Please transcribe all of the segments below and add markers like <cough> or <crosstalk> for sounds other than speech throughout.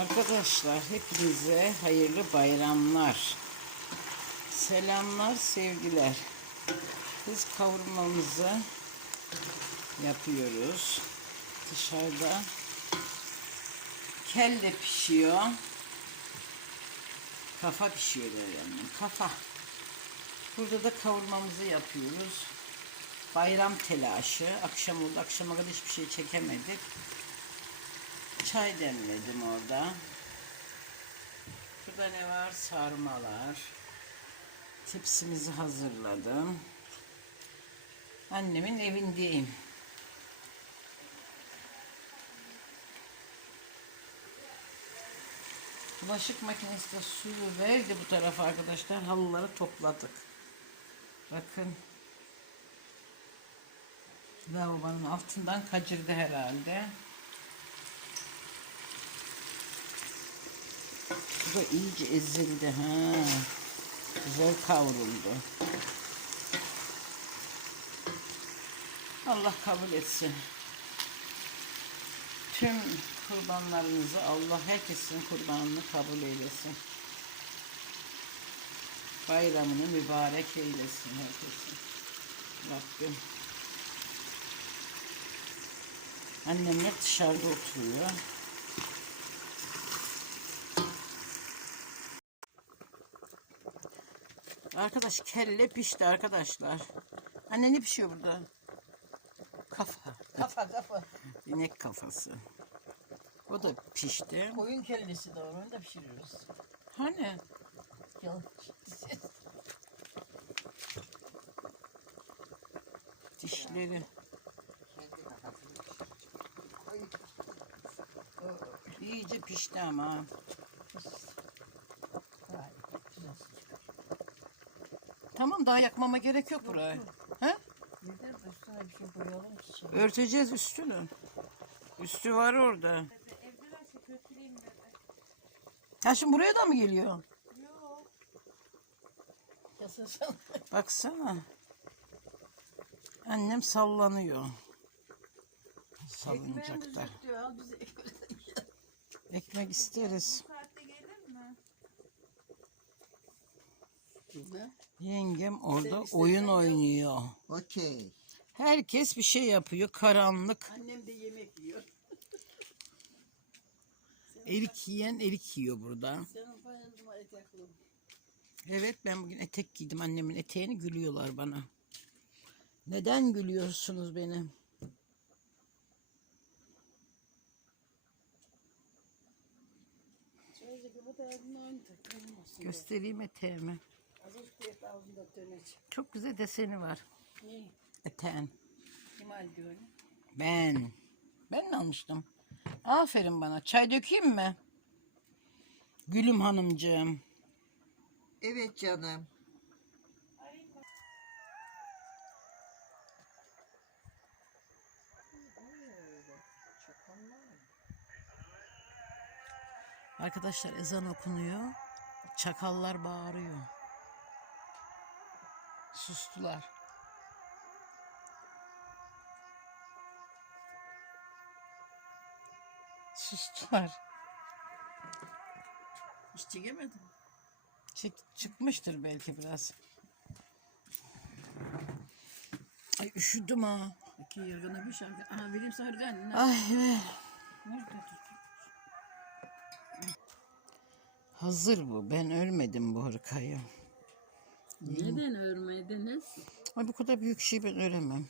Arkadaşlar hepinize hayırlı bayramlar. Selamlar, sevgiler. Biz kavurmamızı yapıyoruz. Dışarıda kelle pişiyor. Kafa pişiyor yani. Kafa. Burada da kavurmamızı yapıyoruz. Bayram telaşı. Akşam oldu. Akşama kadar hiçbir şey çekemedik. Çay demledim orada. Şurada ne var? Sarmalar. Tepsimizi hazırladım. Annemin evindeyim. Bulaşık makinesi de suyu verdi bu tarafa arkadaşlar. Halıları topladık. Bakın. Lavabonun altından kaçırdı herhalde. Bu da iyice ezildi ha. Güzel kavruldu. Allah kabul etsin. Tüm kurbanlarınızı Allah herkesin kurbanını kabul eylesin. Bayramını mübarek eylesin herkesin. Rabbim. Annemler dışarıda oturuyor. Arkadaş kelle pişti arkadaşlar. Anne ne pişiyor burada? Kafa. Kafa kafa. İnek kafası. O da pişti. Koyun kellesi de var onu da pişiriyoruz. Hani? Yalan. Dişleri. İyice pişti ama. Vay, güzel sıcak. Tamam daha yakmama gerek yok burayı. He? Yeter de üstüne bir şey koyalım ki. Örteceğiz üstünü. Üstü var orada. Ha şimdi buraya da mı geliyor? Yasın sen. <laughs> Baksana. Annem sallanıyor. Ekmeğimiz diyor al bize ekmek. <laughs> Ekmek isteriz. saatte gelir mi? Ne? Yengem orada istersen oyun oynuyor. Okey. Herkes bir şey yapıyor. Karanlık. Annem de yemek yiyor. <laughs> Erik yiyen erik yiyor burada. Senin bayıldıma etekli. Evet ben bugün etek giydim. Annemin eteğini gülüyorlar bana. Neden gülüyorsunuz beni? Göstereyim eteğimi. Dönecek. Çok güzel deseni var. Ne? Eteğin. Kim aldı onu? Ben. Ben mi almıştım? Aferin bana. Çay dökeyim mi? Gülüm hanımcığım. Evet canım. Arkadaşlar ezan okunuyor. Çakallar bağırıyor. Sustular. Sustular. Hiç çekemedim. Çık, çıkmıştır belki biraz. Ay üşüdüm ha. İki yargına bir şarkı. Aha vereyim sargan. Ay be. Hazır bu. Ben ölmedim bu hırkayı. Neden örmediniz? Ay bu kadar büyük şey ben öremem.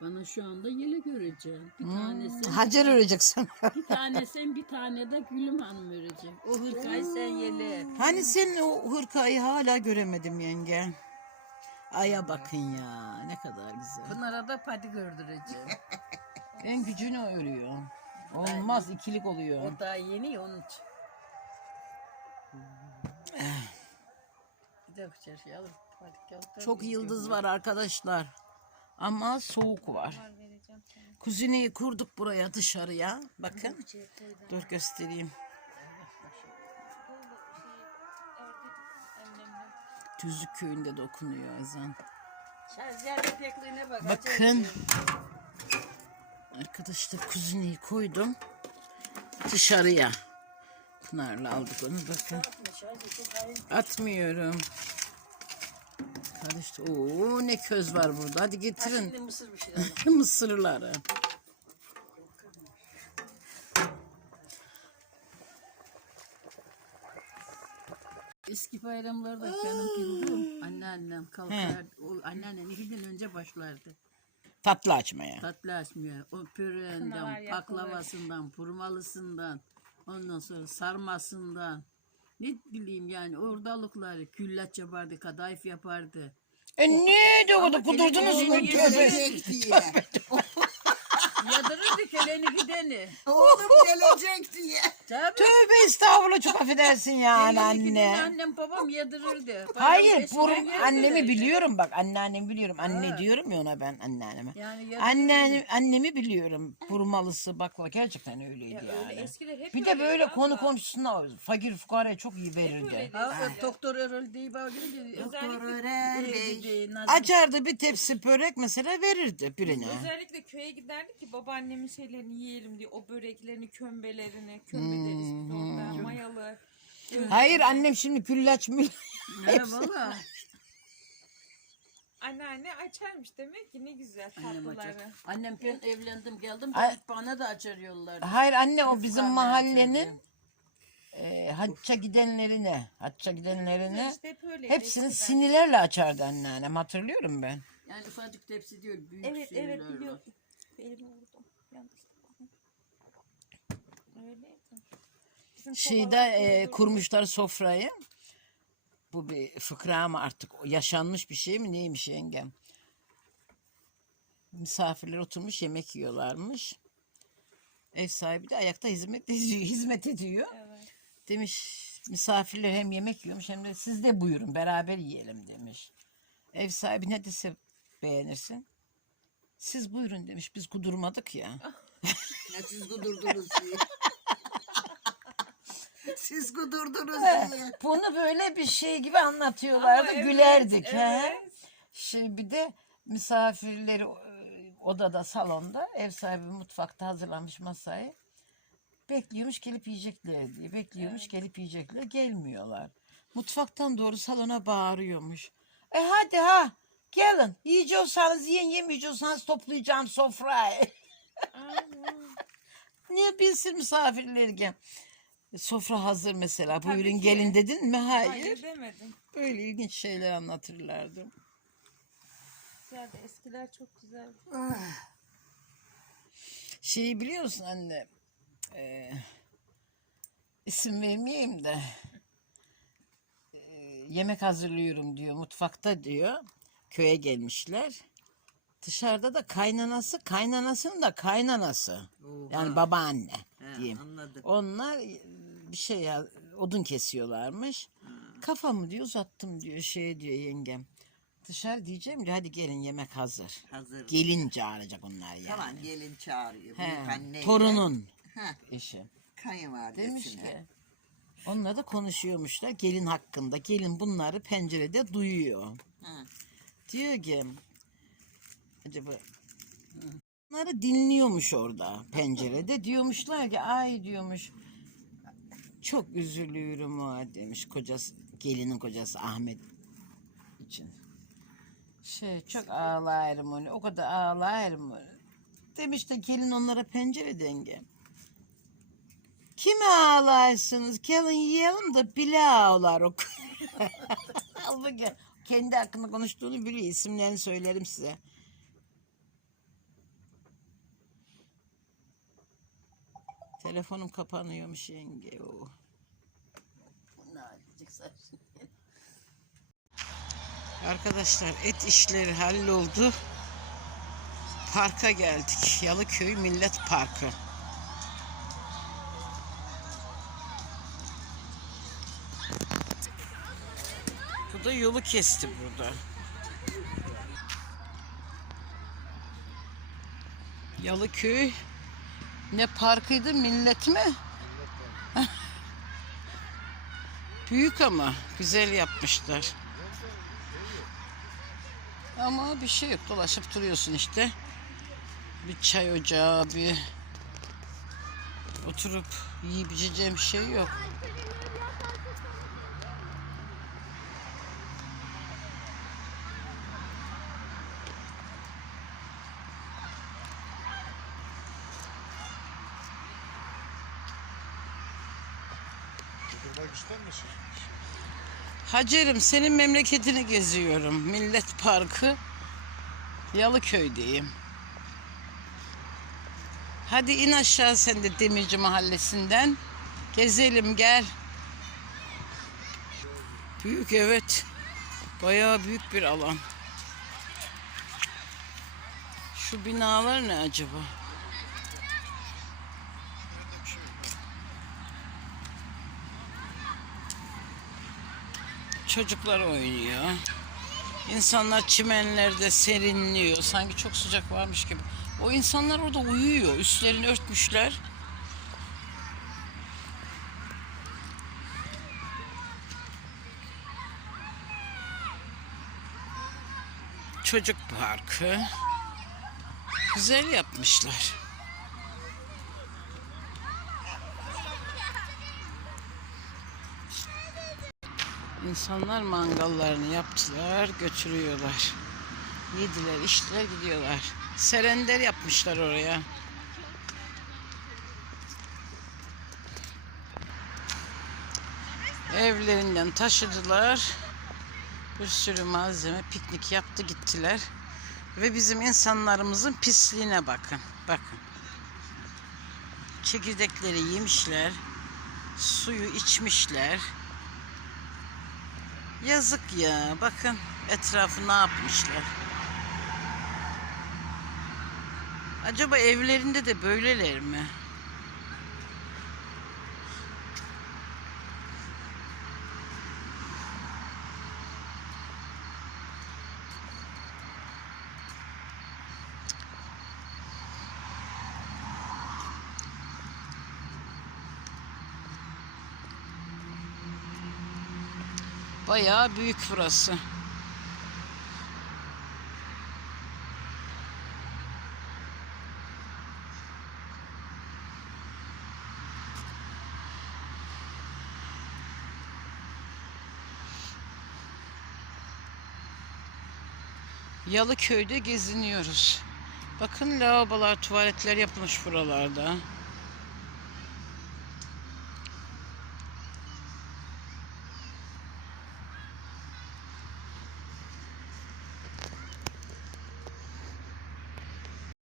Bana şu anda yele göreceğim. Bir Hmm. tanesi, Hacer örecek sana. bir tane sen bir tane de Gülüm Hanım örecek. O hırkayı sen yele. hani senin o hırkayı hala göremedim yenge. Aya bakın ya. Ne kadar güzel. Pınar'a da pati gördüreceğim. <laughs> En gücünü örüyor. Olmaz ikilik oluyor. o daha yeni ya onun için. Hadi gel. Çok yıldız var arkadaşlar. Ama soğuk var. vereceğim sana. Kuzineyi kurduk buraya dışarıya. Bakın. Dur göstereyim. Tüzlük köyünde de okunuyor ezan. Şarjyer ipekliğine bak. Bakın. Arkadaşlar kuzineyi koydum dışarıya. Pınar'la aldık onu bakın. Atmıyorum. Karıştı. Oo ne köz var burada. Hadi getirin. Şimdi mısır bir şey <laughs> Mısırları. Eski bayramlarda benim bildiğim anneannem kalkar, o anneannem iki gün önce başlardı. Tatlı açmaya. Tatlı açmaya, o yapılır. baklavasından, purmalısından, ondan sonra sarmasından, ne bileyim yani oradalıkları, küllet yapardı, kadayıf yapardı. E o kadar kudurdunuz mu? Tövbe. Diye. Yadırırdı keleni gideni. Oğlum gelecek diye. Tabii. Tövbe estağfurullah çok affedersin yani Keleni gideni anne. Annem babam yadırırdı. Bayram Hayır burum gelirdi annemi öyle. biliyorum bak anneannemi biliyorum. Anne diyorum ya ona ben anneanneme. Yani yadırırdı. Anneannem, annemi biliyorum. Burmalısı bakla gerçekten öyleydi Ya yani. öyle hep Bir de öyleydi böyle abla. konu komşusuna fakir fukaraya çok iyi verirdi. öyleydi. Ha, o doktor Erol diye bağırıyor. Doktor Örer Bey. Açardı bir tepsi börek mesela verirdi birine. Özellikle köye giderdik ki babaannemin şeylerini yiyelim diye o böreklerini, kömbelerini, kömbe deriz biz orada, mayalı. Hayır annem şimdi güllaç mül. Ne valla. Anneanne açarmış demek ki ne güzel Annem açar. tatlıları. Annem ben evlendim geldim Ay- bana da açar yollardı. Hayır anne o bizim mahallenin e, hacca gidenlerine, hacca gidenlerine İşte hep öyleydi hepsini eskiden. sinirlerle açardı anneannem hatırlıyorum ben. Yani ufacık tepsi diyor büyük Evet evet biliyorum. Elimi vurdum. Yanlışlıkla. Öyleydi. Bizim Şeyde sobalar e, kurmuşlar sofrayı. Bu bir fıkra mı artık yaşanmış bir şey mi neymiş yengem? Misafirler oturmuş yemek yiyorlarmış. Ev sahibi de ayakta hizmet <laughs> ediyor. Hizmet ediyor. Evet. Demiş misafirler hem yemek yiyormuş hem de siz de buyurun beraber yiyelim demiş. Ev sahibi ne dese beğenirsin. Siz buyurun demiş biz kudurmadık ya. <laughs> Ya siz kudurdunuz diye. <laughs> siz kudurdunuz diye. Bunu böyle bir şey gibi anlatıyorlardı Ama evet, gülerdik. he. evet. Şey bir de misafirleri e, odada salonda ev sahibi mutfakta hazırlamış masayı. Bekliyormuş gelip yiyecekler diye. Bekliyormuş gelip yiyecekler. Gelmiyorlar. Mutfaktan doğru salona bağırıyormuş. E hadi ha gelin. Yiyecekseniz yiyin yemeyecekseniz toplayacağım sofrayı. Niye bilsin misafirleri gel. Sofra hazır mesela. Tabii Buyurun ki. gelin dedin mi? Hayır. Hayır demedim. Böyle ilginç şeyler anlatırlardı. Güzeldi. Eskiler çok güzeldi. Şeyi biliyor musun anne? Ee, isim vermeyeyim de. Ee, yemek hazırlıyorum diyor. Mutfakta diyor. Köye gelmişler. Dışarıda da kaynanası, kaynanasının da kaynanası. Yani Oha. babaanne He, diyeyim. anladım. Onlar bir şey ya, odun kesiyorlarmış. Kafamı diyor uzattım diyor şey diyor yengem. Dışarı diyeceğim diyor hadi gelin yemek hazır. Hazır. Gelin çağıracak onlar yani. Tamam gelin çağırıyor. Büyük anneyle. torunun Heh, eşi. kayınvalidesine. Demiş ki onunla da konuşuyormuşlar gelin hakkında. Gelin bunları pencerede duyuyor. Ha. Diyor ki acaba bunları dinliyormuş orada pencerede. Diyormuşlar ki ay diyormuş çok üzülüyorum o demiş kocası gelinin kocası Ahmet için. Şey çok ağlarım onu o kadar ağlarım. Demiş de gelin onlara pencereden gel. Kime ağlarsınız? Gelin yiyelim de bile ağlar o. <laughs> Halbuki kendi hakkında konuştuğunu biliyor. İsimlerini söylerim size. Telefonum kapanıyormuş yenge. Oh. Arkadaşlar et işleri halloldu. Parka geldik. Yalıköy Millet Parkı. Da yolu kesti burada. Yalıköy ne parkıydı millet mi? <laughs> Büyük ama güzel yapmışlar. Ama bir şey yok. Dolaşıp duruyorsun işte. Bir çay ocağı, bir Oturup yiyip içeceğim şey yok. Hacer'im senin memleketini geziyorum. Millet Parkı Yalıköy'deyim. Hadi in aşağı sen de Demirci Mahallesi'nden. Gezelim gel. Büyük evet. Bayağı büyük bir alan. Şu binalar ne acaba? Çocuklar oynuyor. İnsanlar çimenlerde serinliyor. Sanki çok sıcak varmış gibi. O insanlar orada uyuyor. Üstlerini örtmüşler. Çocuk parkı. Güzel yapmışlar. İnsanlar mangallarını yaptılar, götürüyorlar. Yediler, içtiler, gidiyorlar. Serender yapmışlar oraya. Evlerinden taşıdılar. Bir sürü malzeme, piknik yaptı gittiler. Ve bizim insanlarımızın pisliğine bakın. Bakın. Çekirdekleri yemişler. Suyu içmişler. Yazık ya. Bakın etrafı ne yapmışlar. Acaba evlerinde de böyleler mi? Bayağı büyük burası. Yalıköy'de geziniyoruz. Bakın lavabolar, tuvaletler yapılmış buralarda.